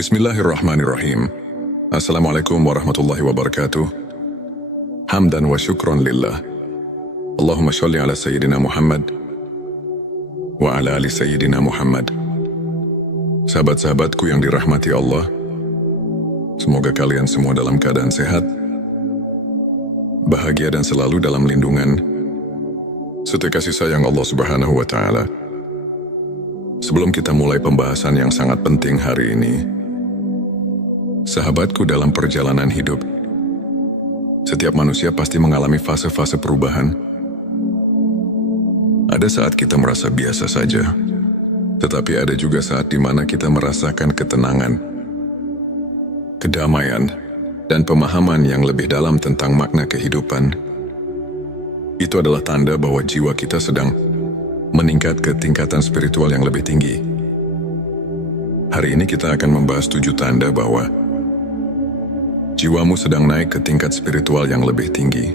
Bismillahirrahmanirrahim. Assalamualaikum warahmatullahi wabarakatuh. Hamdan wa syukron lillah. Allahumma sholli ala Sayyidina Muhammad wa ala ali Sayyidina Muhammad. Sahabat-sahabatku yang dirahmati Allah, semoga kalian semua dalam keadaan sehat, bahagia dan selalu dalam lindungan serta kasih sayang Allah Subhanahu wa Ta'ala. Sebelum kita mulai pembahasan yang sangat penting hari ini, sahabatku, dalam perjalanan hidup, setiap manusia pasti mengalami fase-fase perubahan. Ada saat kita merasa biasa saja, tetapi ada juga saat di mana kita merasakan ketenangan, kedamaian, dan pemahaman yang lebih dalam tentang makna kehidupan. Itu adalah tanda bahwa jiwa kita sedang meningkat ke tingkatan spiritual yang lebih tinggi. Hari ini kita akan membahas 7 tanda bahwa jiwamu sedang naik ke tingkat spiritual yang lebih tinggi.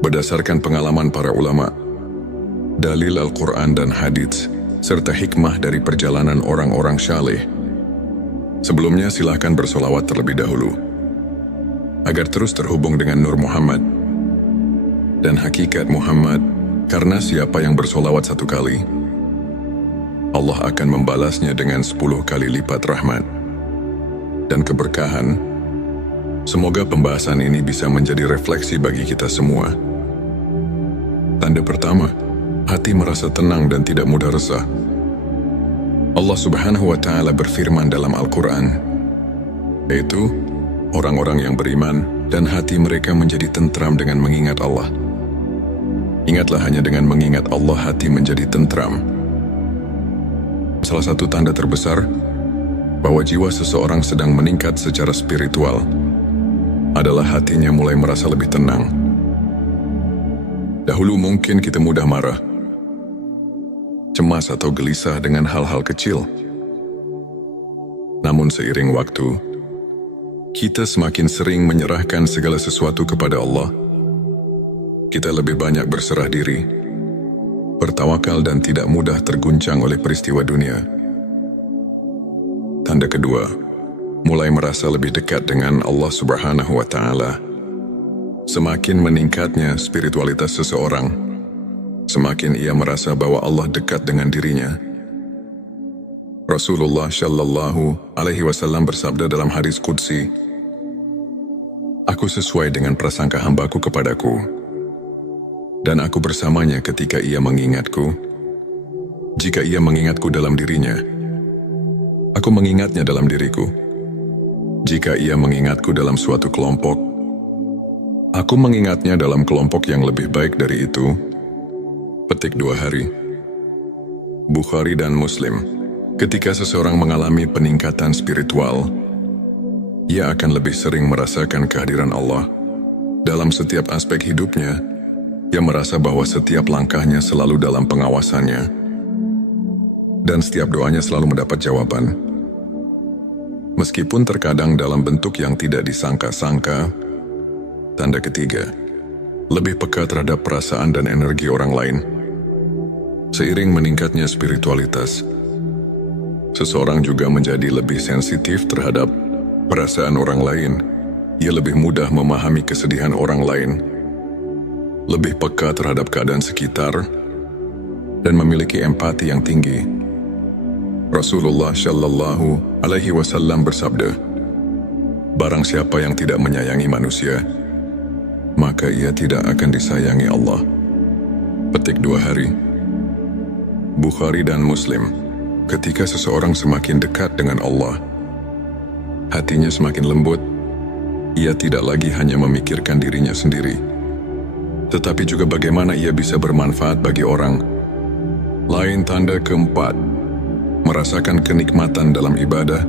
Berdasarkan pengalaman para ulama, dalil Al-Quran dan hadits, serta hikmah dari perjalanan orang-orang syaleh. Sebelumnya silahkan bersolawat terlebih dahulu, agar terus terhubung dengan Nur Muhammad dan hakikat Muhammad, karena siapa yang bersolawat 1 kali, Allah akan membalasnya dengan 10 kali lipat rahmat dan keberkahan. Semoga pembahasan ini bisa menjadi refleksi bagi kita semua. Tanda pertama, hati merasa tenang dan tidak mudah resah. Allah Subhanahu wa Ta'ala berfirman dalam Al-Quran, yaitu orang-orang yang beriman dan hati mereka menjadi tentram dengan mengingat Allah. Ingatlah, hanya dengan mengingat Allah hati menjadi tentram. Salah satu tanda terbesar bahwa jiwa seseorang sedang meningkat secara spiritual adalah hatinya mulai merasa lebih tenang. Dahulu mungkin kita mudah marah, cemas atau gelisah dengan hal-hal kecil. Namun seiring waktu, kita semakin sering menyerahkan segala sesuatu kepada Allah. Kita lebih banyak berserah diri, bertawakal dan tidak mudah terguncang oleh peristiwa dunia. Tanda kedua, mulai merasa lebih dekat dengan Allah Subhanahu wa Ta'ala. Semakin meningkatnya spiritualitas seseorang, semakin ia merasa bahwa Allah dekat dengan dirinya. Rasulullah Shallallahu Alaihi Wasallam bersabda dalam hadis qudsi, "Aku sesuai dengan prasangka hambaku kepadaku, dan aku bersamanya ketika ia mengingatku. Jika ia mengingatku dalam dirinya, aku mengingatnya dalam diriku. Jika ia mengingatku dalam suatu kelompok, aku mengingatnya dalam kelompok yang lebih baik dari itu." Petik 2 hari. Bukhari dan Muslim. Ketika seseorang mengalami peningkatan spiritual, ia akan lebih sering merasakan kehadiran Allah dalam setiap aspek hidupnya. Ia merasa bahwa setiap langkahnya selalu dalam pengawasannya, dan setiap doanya selalu mendapat jawaban. Meskipun terkadang dalam bentuk yang tidak disangka-sangka. Tanda ketiga, lebih peka terhadap perasaan dan energi orang lain. Seiring meningkatnya spiritualitas, seseorang juga menjadi lebih sensitif terhadap perasaan orang lain. Ia lebih mudah memahami kesedihan orang lain, lebih peka terhadap keadaan sekitar, dan memiliki empati yang tinggi. Rasulullah Shallallahu Alaihi Wasallam bersabda, "Barang siapa yang tidak menyayangi manusia, maka ia tidak akan disayangi Allah." Petik 2 hari. Bukhari dan Muslim. Ketika seseorang semakin dekat dengan Allah, hatinya semakin lembut. Ia tidak lagi hanya memikirkan dirinya sendiri, tetapi juga bagaimana ia bisa bermanfaat bagi orang lain. Tanda keempat, merasakan kenikmatan dalam ibadah.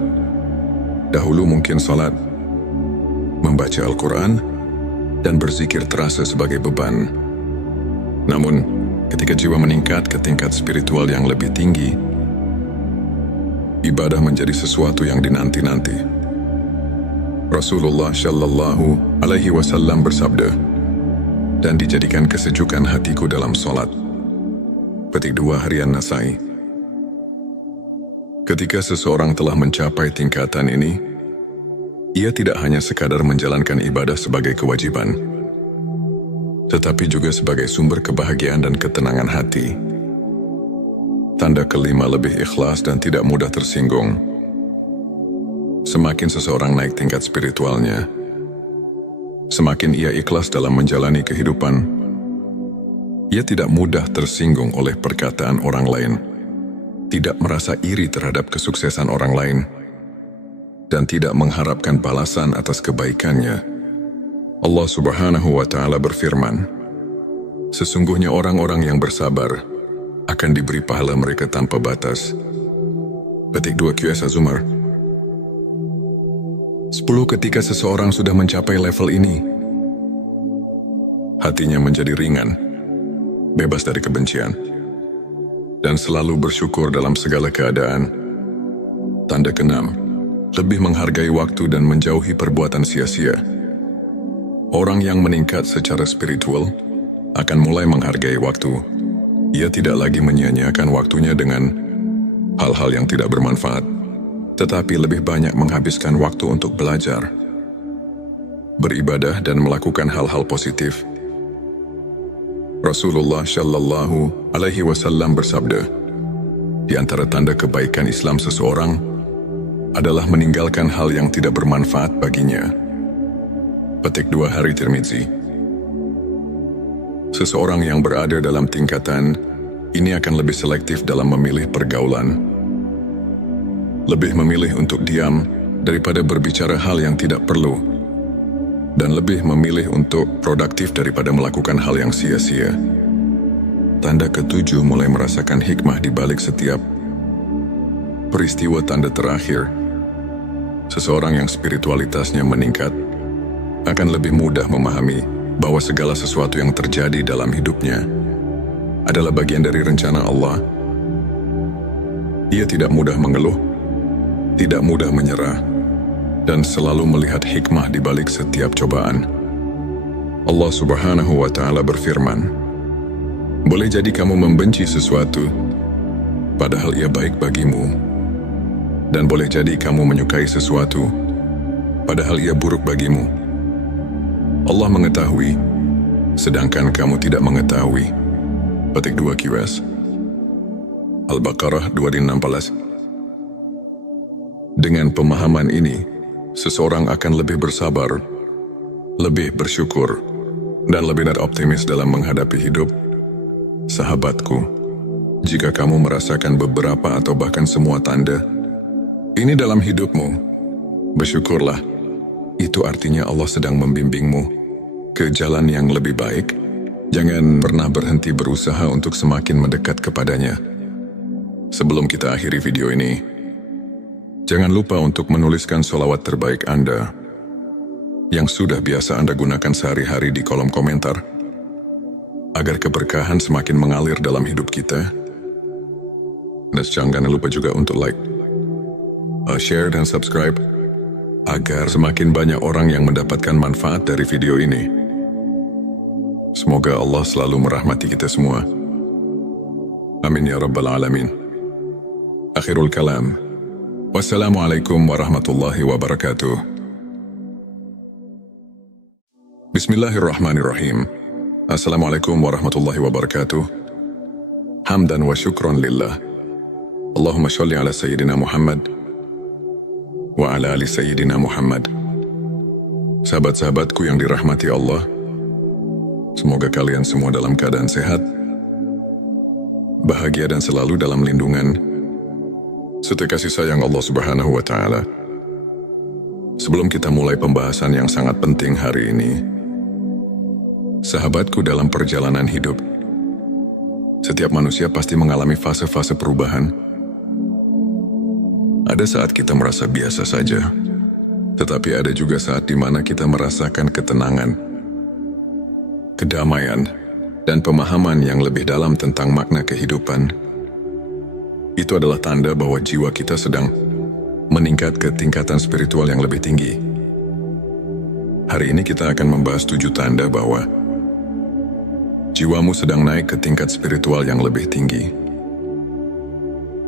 Dahulu mungkin salat, membaca Al-Quran, dan berzikir terasa sebagai beban. Namun, ketika jiwa meningkat ke tingkat spiritual yang lebih tinggi, ibadah menjadi sesuatu yang dinanti-nanti. Rasulullah Shallallahu Alaihi Wasallam bersabda, "Dan dijadikan kesejukan hatiku dalam sholat." Petik 2 harian Nasai. Ketika seseorang telah mencapai tingkatan ini, ia tidak hanya sekadar menjalankan ibadah sebagai kewajiban, tetapi juga sebagai sumber kebahagiaan dan ketenangan hati. Tanda kelima, lebih ikhlas dan tidak mudah tersinggung. Semakin seseorang naik tingkat spiritualnya, semakin ia ikhlas dalam menjalani kehidupan. Ia tidak mudah tersinggung oleh perkataan orang lain, tidak merasa iri terhadap kesuksesan orang lain, dan tidak mengharapkan balasan atas kebaikannya. Allah Subhanahu wa Ta'ala berfirman, "Sesungguhnya orang-orang yang bersabar akan diberi pahala mereka tanpa batas." Petik 2 QS Az-Zumar. 10. Ketika seseorang sudah mencapai level ini, hatinya menjadi ringan, bebas dari kebencian, dan selalu bersyukur dalam segala keadaan. Tanda ke-6, lebih menghargai waktu dan menjauhi perbuatan sia-sia. Orang yang meningkat secara spiritual akan mulai menghargai waktu. Ia tidak lagi menyia-nyiakan waktunya dengan hal-hal yang tidak bermanfaat, tetapi lebih banyak menghabiskan waktu untuk belajar, beribadah, dan melakukan hal-hal positif. Rasulullah Shallallahu Alaihi Wasallam bersabda, di antara tanda kebaikan Islam seseorang adalah meninggalkan hal yang tidak bermanfaat baginya. Petik 2 Hari Tirmizi. Seseorang yang berada dalam tingkatan ini akan lebih selektif dalam memilih pergaulan, lebih memilih untuk diam daripada berbicara hal yang tidak perlu, dan lebih memilih untuk produktif daripada melakukan hal yang sia-sia. Tanda ke-7, mulai merasakan hikmah di balik setiap peristiwa. Tanda terakhir, seseorang yang spiritualitasnya meningkat akan lebih mudah memahami bahwa segala sesuatu yang terjadi dalam hidupnya adalah bagian dari rencana Allah. Ia tidak mudah mengeluh, tidak mudah menyerah, dan selalu melihat hikmah di balik setiap cobaan. Allah Subhanahu wa Ta'ala berfirman, boleh jadi kamu membenci sesuatu, padahal ia baik bagimu. Dan boleh jadi kamu menyukai sesuatu, padahal ia buruk bagimu. Allah mengetahui, sedangkan kamu tidak mengetahui. Petik 2 QS. Al-Baqarah 216. Dengan pemahaman ini, seseorang akan lebih bersabar, lebih bersyukur, dan lebih optimis dalam menghadapi hidup. Sahabatku, jika kamu merasakan beberapa atau bahkan semua tanda ini dalam hidupmu, bersyukurlah. Itu artinya Allah sedang membimbingmu ke jalan yang lebih baik. Jangan pernah berhenti berusaha untuk semakin mendekat kepadanya. Sebelum kita akhiri video ini, jangan lupa untuk menuliskan sholawat terbaik Anda yang sudah biasa Anda gunakan sehari-hari di kolom komentar, agar keberkahan semakin mengalir dalam hidup kita. Dan jangan lupa juga untuk like, share, dan subscribe, agar semakin banyak orang yang mendapatkan manfaat dari video ini. Semoga Allah selalu merahmati kita semua. Amin ya Rabbal Alamin. Akhirul kalam. Wassalamualaikum warahmatullahi wabarakatuh. Bismillahirrahmanirrahim. Assalamualaikum warahmatullahi wabarakatuh. Hamdan wa syukran lillah. Allahumma sholli ala Sayyidina Muhammad wa ala ali Sayyidina Muhammad. Sahabat-sahabatku yang dirahmati Allah, semoga kalian semua dalam keadaan sehat, bahagia, dan selalu dalam lindungan serta kasih sayang Allah Subhanahu wa Ta'ala. Sebelum kita mulai pembahasan yang sangat penting hari ini, sahabatku, dalam perjalanan hidup, setiap manusia pasti mengalami fase-fase perubahan. Ada saat kita merasa biasa saja, tetapi ada juga saat di mana kita merasakan ketenangan, kedamaian, dan pemahaman yang lebih dalam tentang makna kehidupan. Itu adalah tanda bahwa jiwa kita sedang meningkat ke tingkatan spiritual yang lebih tinggi. Hari ini kita akan membahas 7 tanda bahwa jiwamu sedang naik ke tingkat spiritual yang lebih tinggi.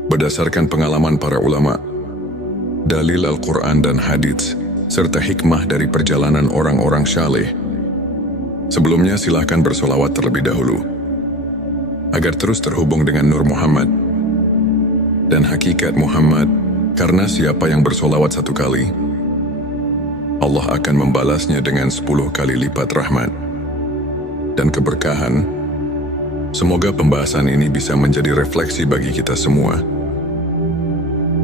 Berdasarkan pengalaman para ulama, dalil Al-Quran dan hadits, serta hikmah dari perjalanan orang-orang syaleh. Sebelumnya silahkan bersolawat terlebih dahulu, agar terus terhubung dengan Nur Muhammad dan hakikat Muhammad, karena siapa yang bersolawat 1 kali, Allah akan membalasnya dengan 10 kali lipat rahmat dan keberkahan. Semoga pembahasan ini bisa menjadi refleksi bagi kita semua.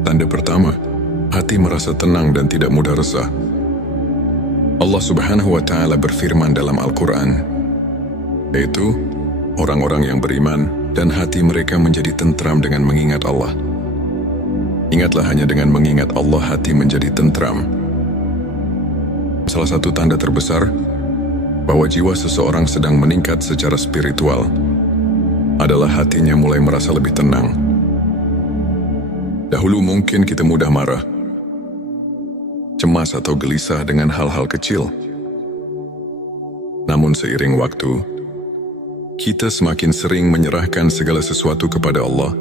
Tanda pertama, hati merasa tenang dan tidak mudah resah. Allah Subhanahu wa Ta'ala berfirman dalam Al-Quran, yaitu orang-orang yang beriman dan hati mereka menjadi tentram dengan mengingat Allah. Ingatlah, hanya dengan mengingat Allah hati menjadi tentram. Salah satu tanda terbesar bahwa jiwa seseorang sedang meningkat secara spiritual adalah hatinya mulai merasa lebih tenang. Dahulu mungkin kita mudah marah, cemas atau gelisah dengan hal-hal kecil. Namun seiring waktu, kita semakin sering menyerahkan segala sesuatu kepada Allah.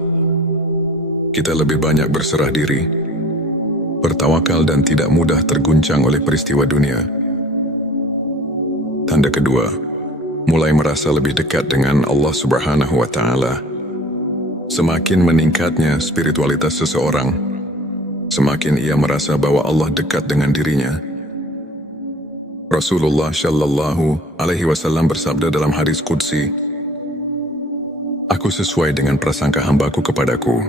Kita lebih banyak berserah diri, bertawakal dan tidak mudah terguncang oleh peristiwa dunia. Tanda kedua, mulai merasa lebih dekat dengan Allah Subhanahu wa Ta'ala. Semakin meningkatnya spiritualitas seseorang, semakin ia merasa bahwa Allah dekat dengan dirinya. Rasulullah Shallallahu Alaihi Wasallam bersabda dalam hadis qudsi, "Aku sesuai dengan prasangka hambaku kepadaku,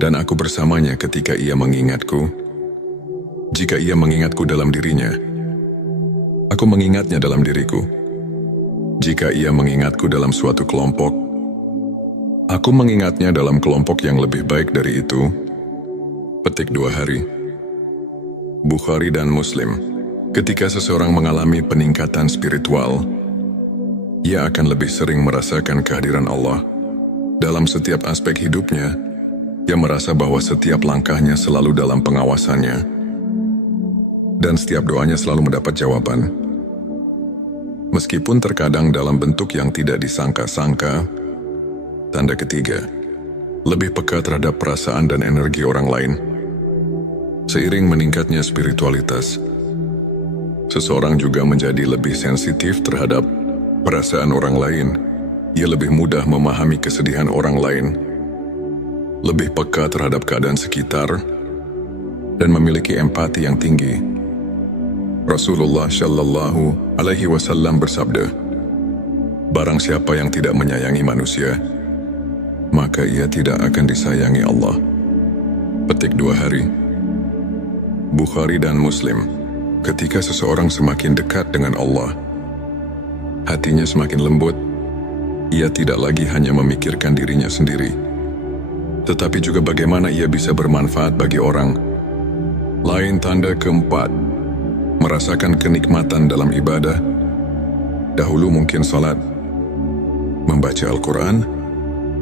dan aku bersamanya ketika ia mengingatku. Jika ia mengingatku dalam dirinya, aku mengingatnya dalam diriku. Jika ia mengingatku dalam suatu kelompok, aku mengingatnya dalam kelompok yang lebih baik dari itu." Petik 2 hari. Bukhari dan Muslim. Ketika seseorang mengalami peningkatan spiritual, ia akan lebih sering merasakan kehadiran Allah. Dalam setiap aspek hidupnya, ia merasa bahwa setiap langkahnya selalu dalam pengawasannya, dan setiap doanya selalu mendapat jawaban. Meskipun terkadang dalam bentuk yang tidak disangka-sangka. Tanda ketiga, lebih peka terhadap perasaan dan energi orang lain. Seiring meningkatnya spiritualitas, seseorang juga menjadi lebih sensitif terhadap perasaan orang lain. Ia lebih mudah memahami kesedihan orang lain, lebih peka terhadap keadaan sekitar, dan memiliki empati yang tinggi. Rasulullah Shallallahu Alaihi Wasallam bersabda, "Barang siapa yang tidak menyayangi manusia, maka ia tidak akan disayangi Allah." Petik 2 hari. Bukhari dan Muslim. Ketika seseorang semakin dekat dengan Allah, hatinya semakin lembut. Ia tidak lagi hanya memikirkan dirinya sendiri, tetapi juga bagaimana ia bisa bermanfaat bagi orang lain. Tanda keempat, merasakan kenikmatan dalam ibadah. Dahulu mungkin salat, membaca Al-Quran,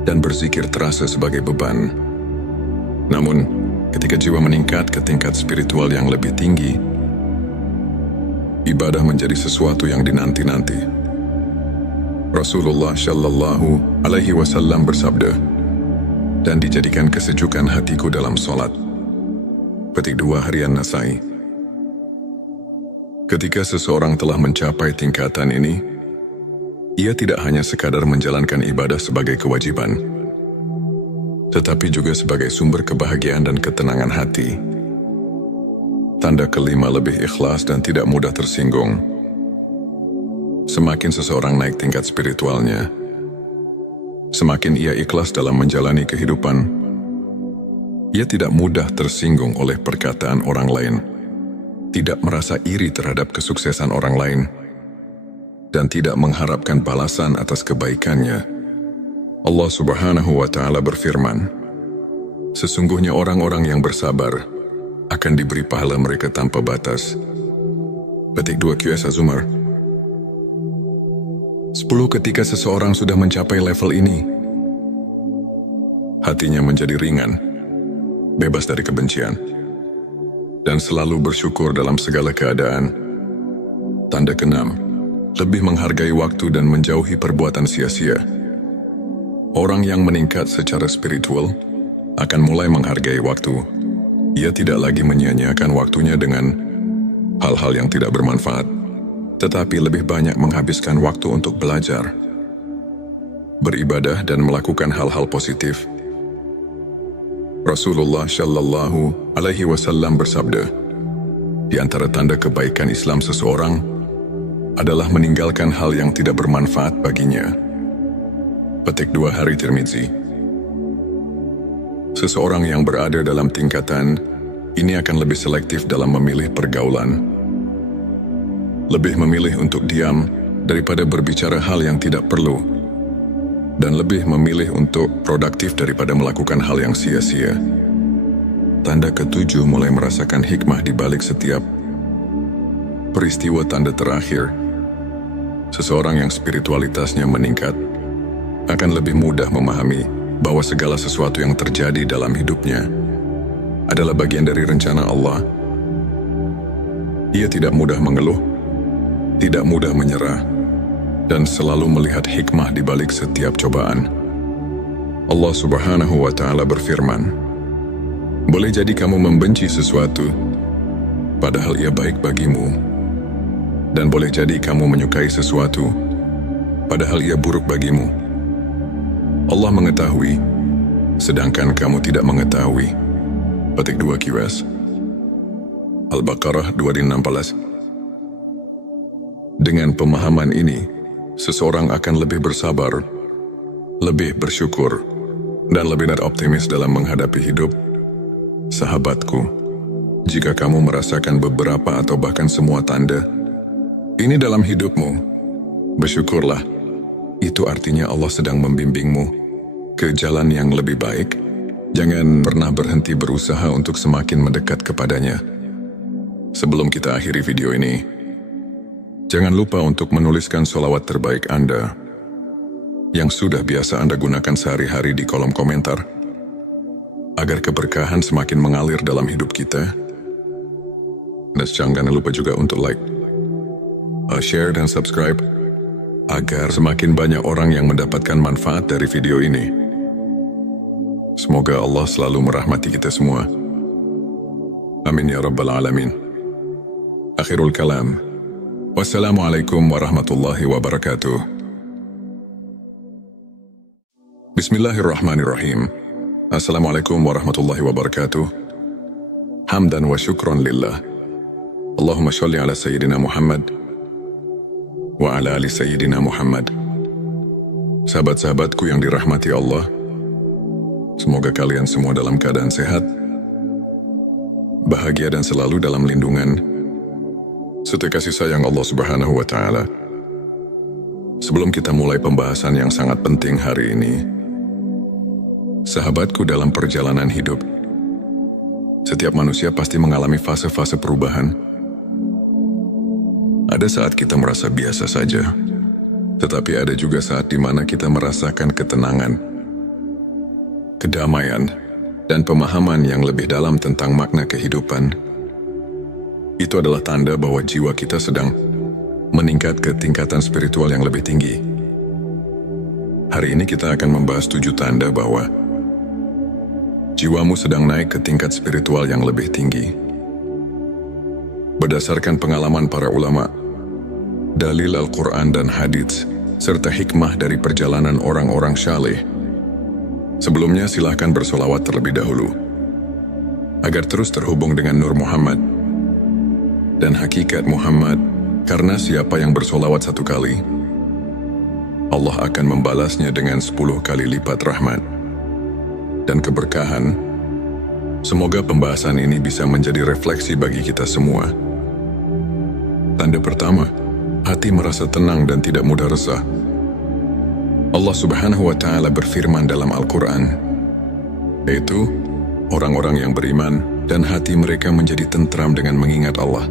dan berzikir terasa sebagai beban. Namun, ketika jiwa meningkat ke tingkat spiritual yang lebih tinggi, ibadah menjadi sesuatu yang dinanti-nanti. Rasulullah Shallallahu Alaihi Wasallam bersabda, "Dan dijadikan kesejukan hatiku dalam solat." Petik 2 harian Nasai. Ketika seseorang telah mencapai tingkatan ini, ia tidak hanya sekadar menjalankan ibadah sebagai kewajiban, tetapi juga sebagai sumber kebahagiaan dan ketenangan hati. Tanda kelima, lebih ikhlas dan tidak mudah tersinggung. Semakin seseorang naik tingkat spiritualnya, semakin ia ikhlas dalam menjalani kehidupan. Ia tidak mudah tersinggung oleh perkataan orang lain, tidak merasa iri terhadap kesuksesan orang lain, dan tidak mengharapkan balasan atas kebaikannya. Allah Subhanahu wa Ta'ala berfirman, "Sesungguhnya orang-orang yang bersabar akan diberi pahala mereka tanpa batas." Petik 2 QS Az-Zumar. 10. Ketika seseorang sudah mencapai level ini, hatinya menjadi ringan, bebas dari kebencian, dan selalu bersyukur dalam segala keadaan. Tanda keenam, lebih menghargai waktu dan menjauhi perbuatan sia-sia. Orang yang meningkat secara spiritual akan mulai menghargai waktu. Ia tidak lagi menyia-nyiakan waktunya dengan hal-hal yang tidak bermanfaat, tetapi lebih banyak menghabiskan waktu untuk belajar, beribadah dan melakukan hal-hal positif. Rasulullah Shallallahu Alaihi Wasallam bersabda, di antara tanda kebaikan Islam seseorang adalah meninggalkan hal yang tidak bermanfaat baginya. Petik 2 Hari Tirmizi. Seseorang yang berada dalam tingkatan ini akan lebih selektif dalam memilih pergaulan, lebih memilih untuk diam daripada berbicara hal yang tidak perlu, dan lebih memilih untuk produktif daripada melakukan hal yang sia-sia. Tanda ke-7 mulai merasakan hikmah di balik setiap peristiwa. Tanda terakhir, seseorang yang spiritualitasnya meningkat akan lebih mudah memahami bahwa segala sesuatu yang terjadi dalam hidupnya adalah bagian dari rencana Allah. Ia tidak mudah mengeluh, tidak mudah menyerah, dan selalu melihat hikmah di balik setiap cobaan. Allah Subhanahu wa Ta'ala berfirman, boleh jadi kamu membenci sesuatu, padahal ia baik bagimu, dan boleh jadi kamu menyukai sesuatu, padahal ia buruk bagimu. Allah mengetahui, sedangkan kamu tidak mengetahui. Petik 2 QS. Al-Baqarah 216. Dengan pemahaman ini, seseorang akan lebih bersabar, lebih bersyukur, dan lebih optimis dalam menghadapi hidup. Sahabatku, jika kamu merasakan beberapa atau bahkan semua tanda ini dalam hidupmu, bersyukurlah. Itu artinya Allah sedang membimbingmu ke jalan yang lebih baik. Jangan pernah berhenti berusaha untuk semakin mendekat kepadanya. Sebelum kita akhiri video ini, jangan lupa untuk menuliskan sholawat terbaik Anda yang sudah biasa Anda gunakan sehari-hari di kolom komentar, agar keberkahan semakin mengalir dalam hidup kita. Dan jangan lupa juga untuk like, share dan subscribe, agar semakin banyak orang yang mendapatkan manfaat dari video ini. Semoga Allah selalu merahmati kita semua. Amin ya Rabbal Alamin. Akhirul kalam. Wassalamualaikum warahmatullahi wabarakatuh. Bismillahirrahmanirrahim. Assalamualaikum warahmatullahi wabarakatuh. Hamdan wa syukran lillah. Allahumma sholli ala Sayyidina Muhammad wa ala ali Sayyidina Muhammad. Sahabat-sahabatku yang dirahmati Allah, semoga kalian semua dalam keadaan sehat, bahagia dan selalu dalam lindungan serta kasih sayang Allah Subhanahu wa Ta'ala. Sebelum kita mulai pembahasan yang sangat penting hari ini, sahabatku, dalam perjalanan hidup, setiap manusia pasti mengalami fase-fase perubahan. Ada saat kita merasa biasa saja, tetapi ada juga saat di mana kita merasakan ketenangan, kedamaian, dan pemahaman yang lebih dalam tentang makna kehidupan. Itu adalah tanda bahwa jiwa kita sedang meningkat ke tingkatan spiritual yang lebih tinggi. Hari ini kita akan membahas 7 tanda bahwa jiwamu sedang naik ke tingkat spiritual yang lebih tinggi. Berdasarkan pengalaman para ulama, dalil Al-Quran dan hadits, serta hikmah dari perjalanan orang-orang syaleh, sebelumnya silahkan bersolawat terlebih dahulu, agar terus terhubung dengan Nur Muhammad dan hakikat Muhammad, karena siapa yang bersolawat 1 kali, Allah akan membalasnya dengan 10 kali lipat rahmat dan keberkahan. Semoga pembahasan ini bisa menjadi refleksi bagi kita semua. Tanda pertama, hati merasa tenang dan tidak mudah resah. Allah Subhanahu wa Ta'ala berfirman dalam Al-Quran, yaitu orang-orang yang beriman dan hati mereka menjadi tentram dengan mengingat Allah.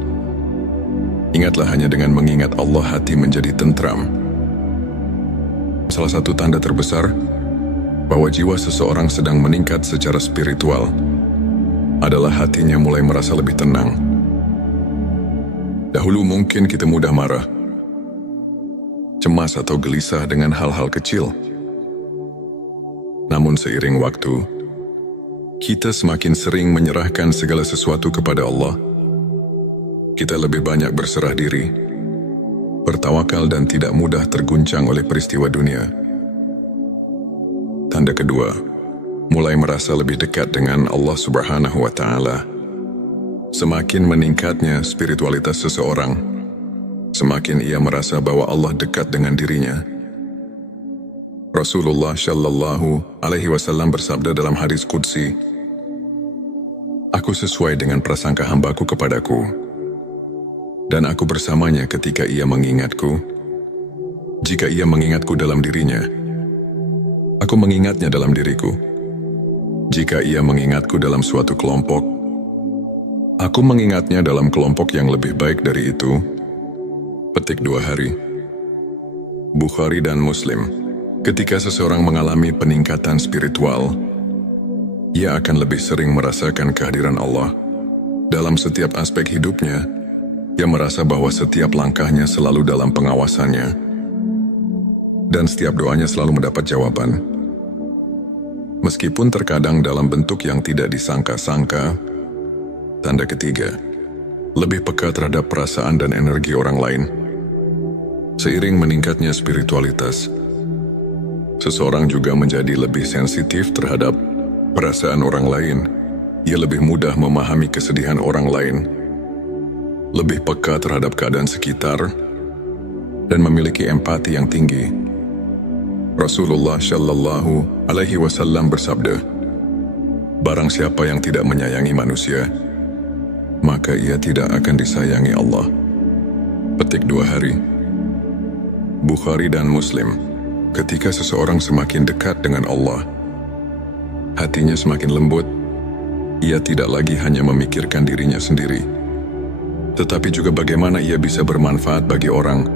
Ingatlah, hanya dengan mengingat Allah hati menjadi tentram. Salah satu tanda terbesar bahwa jiwa seseorang sedang meningkat secara spiritual adalah hatinya mulai merasa lebih tenang. Dahulu mungkin kita mudah marah, cemas atau gelisah dengan hal-hal kecil. Namun seiring waktu, kita semakin sering menyerahkan segala sesuatu kepada Allah. Kita lebih banyak berserah diri, bertawakal dan tidak mudah terguncang oleh peristiwa dunia. Tanda kedua, mulai merasa lebih dekat dengan Allah Subhanahu wa Ta'ala. Semakin meningkatnya spiritualitas seseorang, semakin ia merasa bahwa Allah dekat dengan dirinya. Rasulullah Shallallahu Alaihi Wasallam bersabda dalam hadis qudsi, "Aku sesuai dengan prasangka hambaku kepadaku, dan aku bersamanya ketika ia mengingatku. Jika ia mengingatku dalam dirinya, aku mengingatnya dalam diriku. Jika ia mengingatku dalam suatu kelompok, aku mengingatnya dalam kelompok yang lebih baik dari itu." Petik 2 hari. Bukhari dan Muslim. Ketika seseorang mengalami peningkatan spiritual, ia akan lebih sering merasakan kehadiran Allah. Dalam setiap aspek hidupnya, ia merasa bahwa setiap langkahnya selalu dalam pengawasannya, dan setiap doanya selalu mendapat jawaban. Meskipun terkadang dalam bentuk yang tidak disangka-sangka. Tanda ketiga, lebih peka terhadap perasaan dan energi orang lain. Seiring meningkatnya spiritualitas, seseorang juga menjadi lebih sensitif terhadap perasaan orang lain. Ia lebih mudah memahami kesedihan orang lain, lebih peka terhadap keadaan sekitar, dan memiliki empati yang tinggi. Rasulullah Shallallahu Alaihi Wasallam bersabda, "Barang siapa yang tidak menyayangi manusia, maka ia tidak akan disayangi Allah." Petik 2 hari. Bukhari dan Muslim. Ketika seseorang semakin dekat dengan Allah, hatinya semakin lembut. Ia tidak lagi hanya memikirkan dirinya sendiri, tetapi juga bagaimana ia bisa bermanfaat bagi orang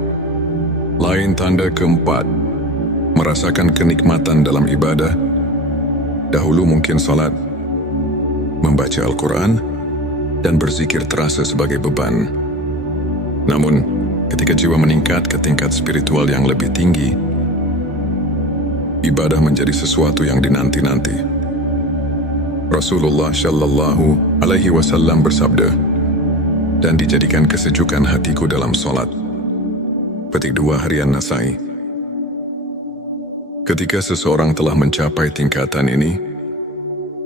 lain. Tanda keempat, merasakan kenikmatan dalam ibadah. Dahulu mungkin salat, membaca Al-Quran, dan berzikir terasa sebagai beban. Namun, ketika jiwa meningkat ke tingkat spiritual yang lebih tinggi, ibadah menjadi sesuatu yang dinanti-nanti. Rasulullah Shallallahu Alaihi Wasallam bersabda, "Dan dijadikan kesejukan hatiku dalam solat." Petik 2 harian Nasai. Ketika seseorang telah mencapai tingkatan ini,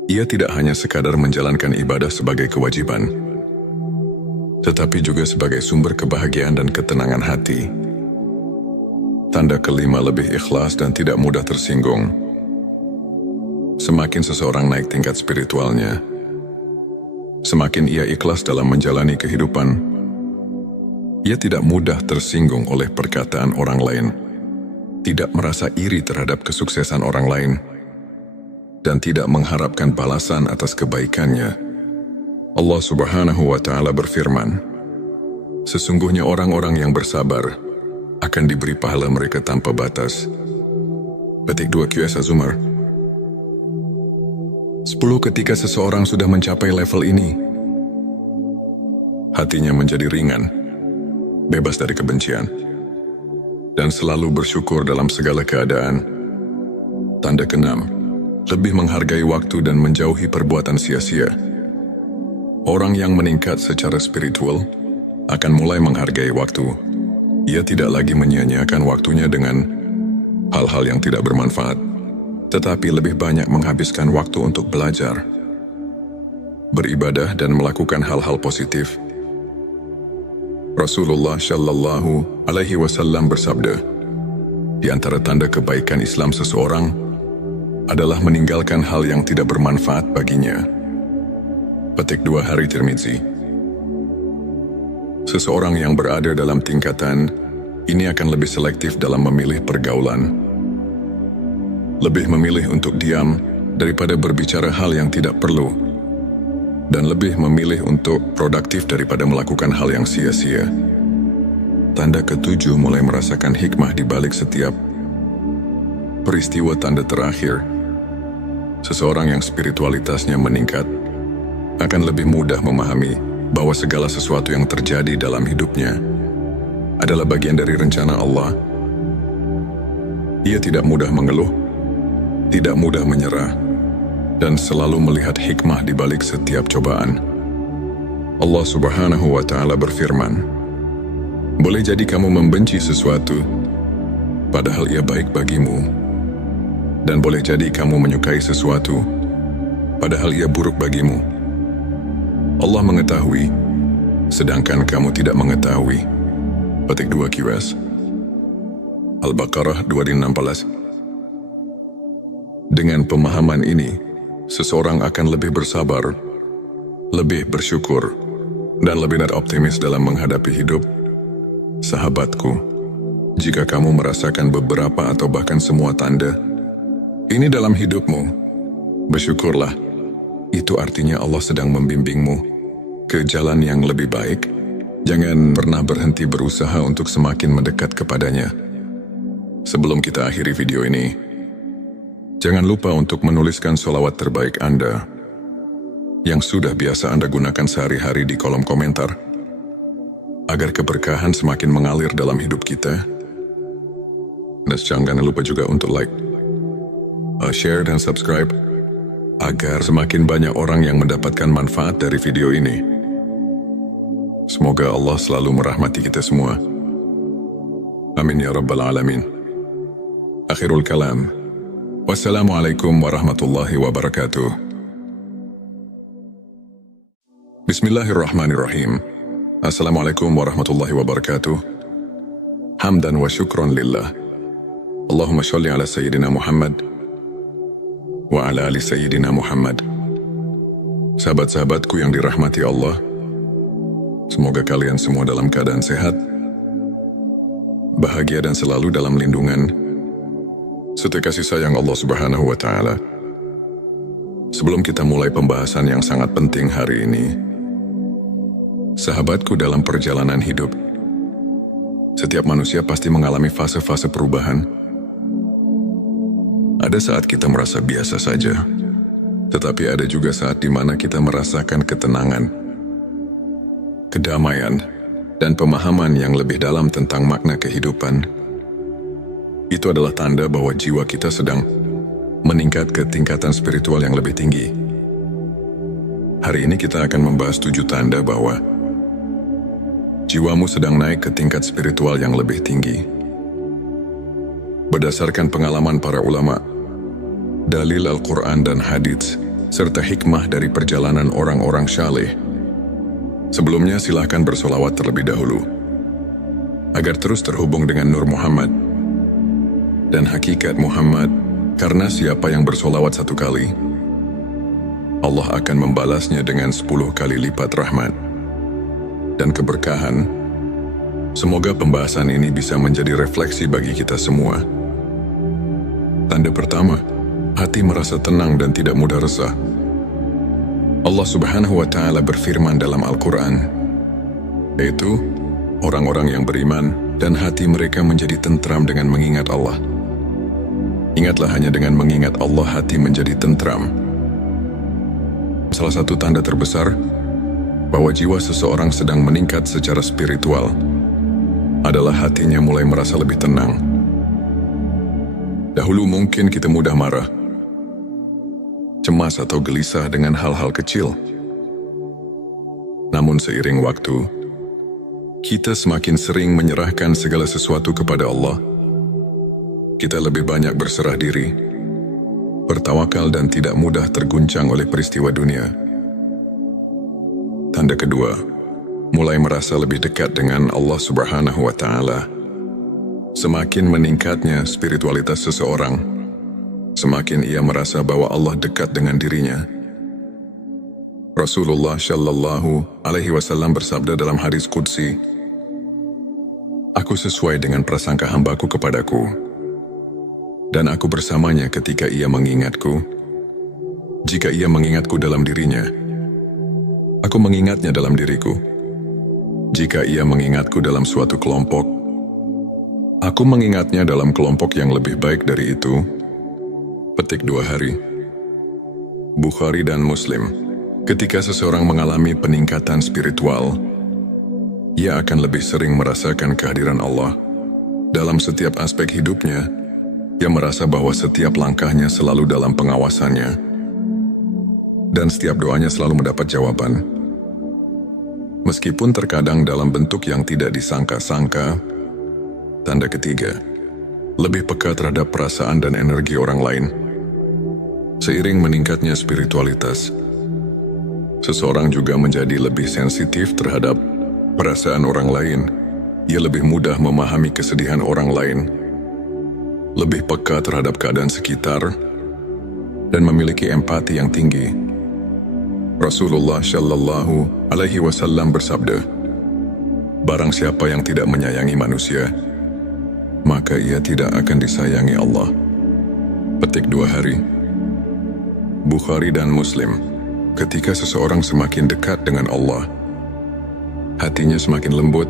ia tidak hanya sekadar menjalankan ibadah sebagai kewajiban, tetapi juga sebagai sumber kebahagiaan dan ketenangan hati. Tanda kelima, lebih ikhlas dan tidak mudah tersinggung. Semakin seseorang naik tingkat spiritualnya, semakin ia ikhlas dalam menjalani kehidupan. Ia tidak mudah tersinggung oleh perkataan orang lain, tidak merasa iri terhadap kesuksesan orang lain, dan tidak mengharapkan balasan atas kebaikannya. Allah Subhanahu wa Ta'ala berfirman, "Sesungguhnya orang-orang yang bersabar akan diberi pahala mereka tanpa batas." Petik 2 QS Az-Zumar. 10. Ketika seseorang sudah mencapai level ini, hatinya menjadi ringan, bebas dari kebencian, dan selalu bersyukur dalam segala keadaan. Tanda keenam, lebih menghargai waktu dan menjauhi perbuatan sia-sia. Orang yang meningkat secara spiritual akan mulai menghargai waktu. Ia tidak lagi menyia-nyiakan waktunya dengan hal-hal yang tidak bermanfaat, tetapi lebih banyak menghabiskan waktu untuk belajar, beribadah dan melakukan hal-hal positif. Rasulullah Shallallahu Alaihi Wasallam bersabda, "Di antara tanda kebaikan Islam seseorang adalah meninggalkan hal yang tidak bermanfaat baginya." Petik 2 hari Tirmizi. Seseorang yang berada dalam tingkatan ini akan lebih selektif dalam memilih pergaulan, lebih memilih untuk diam daripada berbicara hal yang tidak perlu, dan lebih memilih untuk produktif daripada melakukan hal yang sia-sia. Tanda ketujuh, mulai merasakan hikmah di balik setiap peristiwa. Tanda terakhir, seseorang yang spiritualitasnya meningkat akan lebih mudah memahami bahwa segala sesuatu yang terjadi dalam hidupnya adalah bagian dari rencana Allah. Ia tidak mudah mengeluh, tidak mudah menyerah, dan selalu melihat hikmah di balik setiap cobaan. Allah Subhanahu wa Ta'ala berfirman, "Boleh jadi kamu membenci sesuatu, padahal ia baik bagimu. Dan boleh jadi kamu menyukai sesuatu, padahal ia buruk bagimu. Allah mengetahui, sedangkan kamu tidak mengetahui." Petik 2 QS. Al-Baqarah 216. Dengan pemahaman ini, seseorang akan lebih bersabar, lebih bersyukur, dan lebih optimis dalam menghadapi hidup. Sahabatku, jika kamu merasakan beberapa atau bahkan semua tanda ini dalam hidupmu, bersyukurlah. Itu artinya Allah sedang membimbingmu ke jalan yang lebih baik. Jangan pernah berhenti berusaha untuk semakin mendekat kepadanya. Sebelum kita akhiri video ini, jangan lupa untuk menuliskan sholawat terbaik Anda yang sudah biasa Anda gunakan sehari-hari di kolom komentar, agar keberkahan semakin mengalir dalam hidup kita. Dan jangan lupa juga untuk like, share dan subscribe, agar semakin banyak orang yang mendapatkan manfaat dari video ini. Semoga Allah selalu merahmati kita semua. Amin ya Rabbal Alamin. Akhirul kalam. Wassalamualaikum warahmatullahi wabarakatuh. Bismillahirrahmanirrahim. Assalamualaikum warahmatullahi wabarakatuh. Hamdan wa syukron lillah. Allahumma sholli ala Sayyidina Muhammad wa ala ali Sayyidina Muhammad. Sahabat-sahabatku yang dirahmati Allah, semoga kalian semua dalam keadaan sehat, bahagia dan selalu dalam lindungan serta kasih sayang Allah Subhanahu wa Ta'ala. Sebelum kita mulai pembahasan yang sangat penting hari ini, sahabatku, dalam perjalanan hidup, setiap manusia pasti mengalami fase-fase perubahan. Ada saat kita merasa biasa saja, tetapi ada juga saat di mana kita merasakan ketenangan, kedamaian, dan pemahaman yang lebih dalam tentang makna kehidupan. Itu adalah tanda bahwa jiwa kita sedang meningkat ke tingkatan spiritual yang lebih tinggi. Hari ini kita akan membahas 7 tanda bahwa jiwamu sedang naik ke tingkat spiritual yang lebih tinggi. Berdasarkan pengalaman para ulama, dalil Al-Quran dan hadits, serta hikmah dari perjalanan orang-orang syaleh. Sebelumnya silahkan bersolawat terlebih dahulu, agar terus terhubung dengan Nur Muhammad dan hakikat Muhammad, karena siapa yang bersolawat 1 kali, Allah akan membalasnya dengan 10 kali lipat rahmat dan keberkahan. Semoga pembahasan ini bisa menjadi refleksi bagi kita semua. Tanda pertama, hati merasa tenang dan tidak mudah resah. Allah Subhanahu wa Ta'ala berfirman dalam Al-Quran, yaitu orang-orang yang beriman dan hati mereka menjadi tentram dengan mengingat Allah. Ingatlah, hanya dengan mengingat Allah hati menjadi tentram. Salah satu tanda terbesar bahwa jiwa seseorang sedang meningkat secara spiritual adalah hatinya mulai merasa lebih tenang. Dahulu mungkin kita mudah marah, cemas atau gelisah dengan hal-hal kecil. Namun seiring waktu, kita semakin sering menyerahkan segala sesuatu kepada Allah. Kita lebih banyak berserah diri, bertawakal dan tidak mudah terguncang oleh peristiwa dunia. Tanda kedua, mulai merasa lebih dekat dengan Allah Subhanahu wa Ta'ala. Semakin meningkatnya spiritualitas seseorang, semakin ia merasa bahwa Allah dekat dengan dirinya. Rasulullah Shallallahu Alaihi Wasallam bersabda dalam hadis qudsi, "Aku sesuai dengan prasangka hambaku kepadaku, dan aku bersamanya ketika ia mengingatku. Jika ia mengingatku dalam dirinya, aku mengingatnya dalam diriku. Jika ia mengingatku dalam suatu kelompok, aku mengingatnya dalam kelompok yang lebih baik dari itu." Petik 2 hari. Bukhari dan Muslim. Ketika seseorang mengalami peningkatan spiritual, ia akan lebih sering merasakan kehadiran Allah dalam setiap aspek hidupnya. Ia merasa bahwa setiap langkahnya selalu dalam pengawasannya. dan setiap doanya selalu mendapat jawaban. Meskipun terkadang dalam bentuk yang tidak disangka-sangka. Tanda ketiga, lebih peka terhadap perasaan dan energi orang lain. Seiring meningkatnya spiritualitas, seseorang juga menjadi lebih sensitif terhadap perasaan orang lain. Ia lebih mudah memahami kesedihan orang lain, lebih peka terhadap keadaan sekitar, dan memiliki empati yang tinggi. Rasulullah Shallallahu Alaihi Wasallam bersabda, "Barang siapa yang tidak menyayangi manusia, maka ia tidak akan disayangi Allah." Petik 2 hari. Bukhari dan Muslim. Ketika seseorang semakin dekat dengan Allah, hatinya semakin lembut